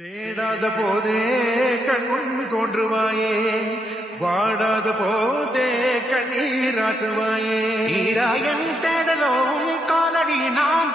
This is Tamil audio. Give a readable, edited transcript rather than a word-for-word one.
தேடாத போதே கண்முன் தோன்றுவாயே, வாடாத போதே கண்ணீராற்றுவாயே. தீராயன் தேடலோவும் காலடி நான்